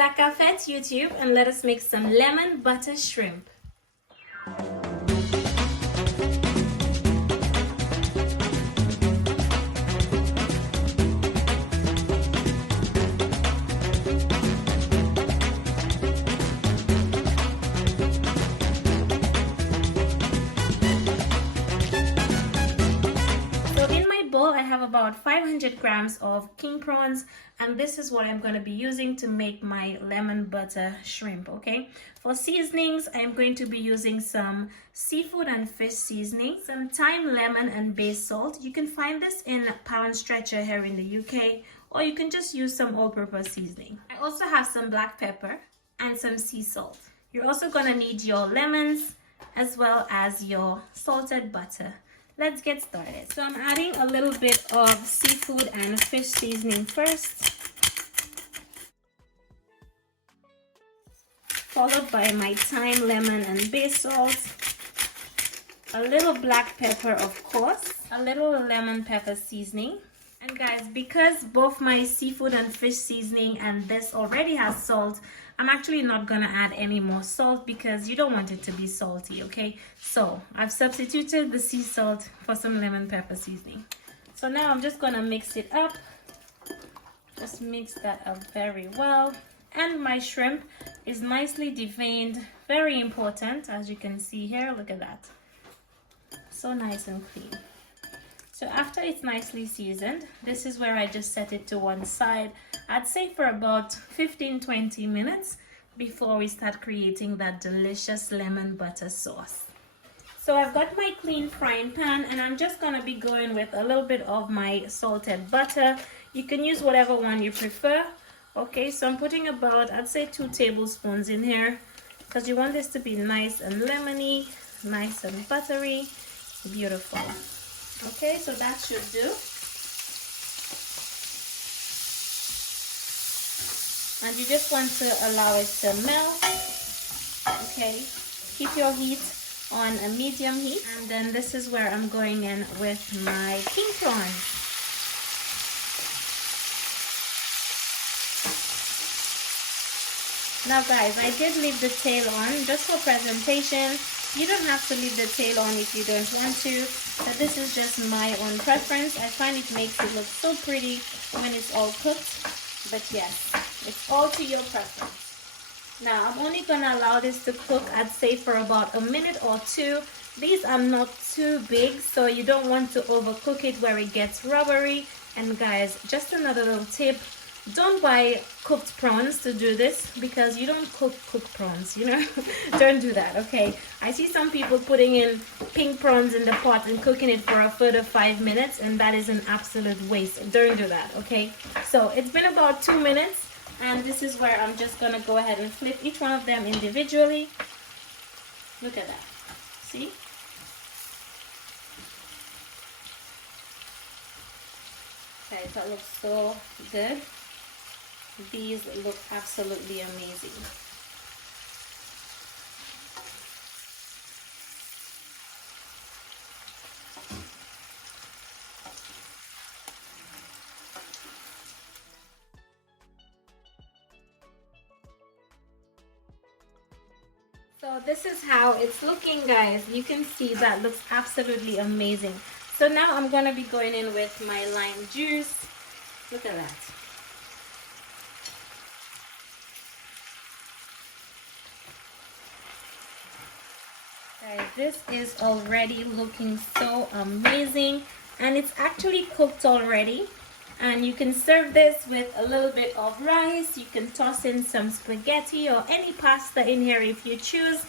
Sakafet YouTube, and let us make some lemon butter shrimp. I have about 500 grams of king prawns, and this is what I'm going to be using to make my lemon butter shrimp. Okay, for seasonings I'm going to be using some seafood and fish seasoning, some thyme, lemon and bay salt. You can find this in Pound Stretcher here in the UK, or you can just use some all-purpose seasoning. I also have some black pepper and some sea salt. You're also going to need your lemons as well as your salted butter. Let's get started. So I'm adding a little bit of seafood and fish seasoning first, followed by my thyme, lemon and bay salt, a little black pepper of course, a little lemon pepper seasoning. And guys, because both my seafood and fish seasoning and this already has salt, I'm actually not gonna add any more salt because you don't want it to be salty, okay? So I've substituted the sea salt for some lemon pepper seasoning. So now I'm just gonna mix it up. Just mix that up very well. And my shrimp is nicely deveined, very important, as you can see here. Look at that, so nice and clean. So after it's nicely seasoned, this is where I just set it to one side. I'd say for about 15-20 minutes before we start creating that delicious lemon butter sauce. So I've got my clean frying pan, and I'm just gonna be going with a little bit of my salted butter. You can use whatever one you prefer. Okay, so I'm putting about, I'd say 2 tablespoons in here, because you want this to be nice and lemony, nice and buttery, beautiful. Okay, so that should do. And you just want to allow it to melt. Okay, keep your heat on a medium heat. And then this is where I'm going in with my king prawns. Now guys, I did leave the tail on just for presentation. You don't have to leave the tail on if you don't want to, but this is just my own preference. I find it makes it look so pretty when it's all cooked, but yes, it's all to your preference. Now I'm only gonna allow this to cook, I'd say for about a minute or two. These are not too big, so you don't want to overcook it where it gets rubbery. And guys, just another little tip, don't buy cooked prawns to do this, because you don't cook cooked prawns, you know. Don't do that, okay? I see some people putting in pink prawns in the pot and cooking it for a further 5 minutes, and that is an absolute waste. Don't do that, okay? So it's been about 2 minutes, and this is where I'm just gonna go ahead and flip each one of them individually. Look at that, see? Okay, that looks so good. These look absolutely amazing. So this is how it's looking, guys. You can see that looks absolutely amazing. So now I'm gonna be going in with my lime juice. Look at that. Guys, this is already looking so amazing, and it's actually cooked already. And you can serve this with a little bit of rice. You can toss in some spaghetti or any pasta in here if you choose.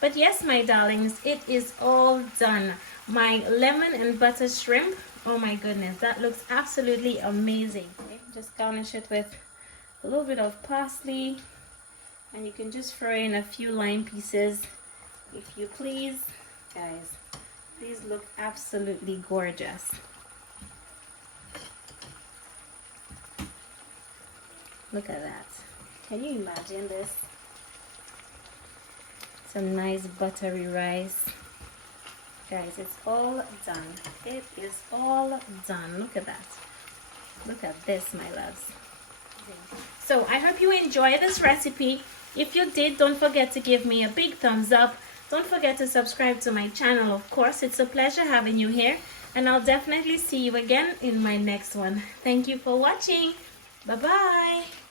But yes, my darlings, it is all done. My lemon and butter shrimp, oh my goodness, that looks absolutely amazing. Okay, just garnish it with a little bit of parsley, and you can just throw in a few lime pieces if you please. Guys, these look absolutely gorgeous. Look at that. Can you imagine this? Some nice buttery rice. Guys, it's all done. It is all done. Look at that. Look at this, my loves. So I hope you enjoy this recipe. If you did, don't forget to give me a big thumbs up. Don't forget to subscribe to my channel, of course. It's a pleasure having you here, and I'll definitely see you again in my next one. Thank you for watching. Bye-bye.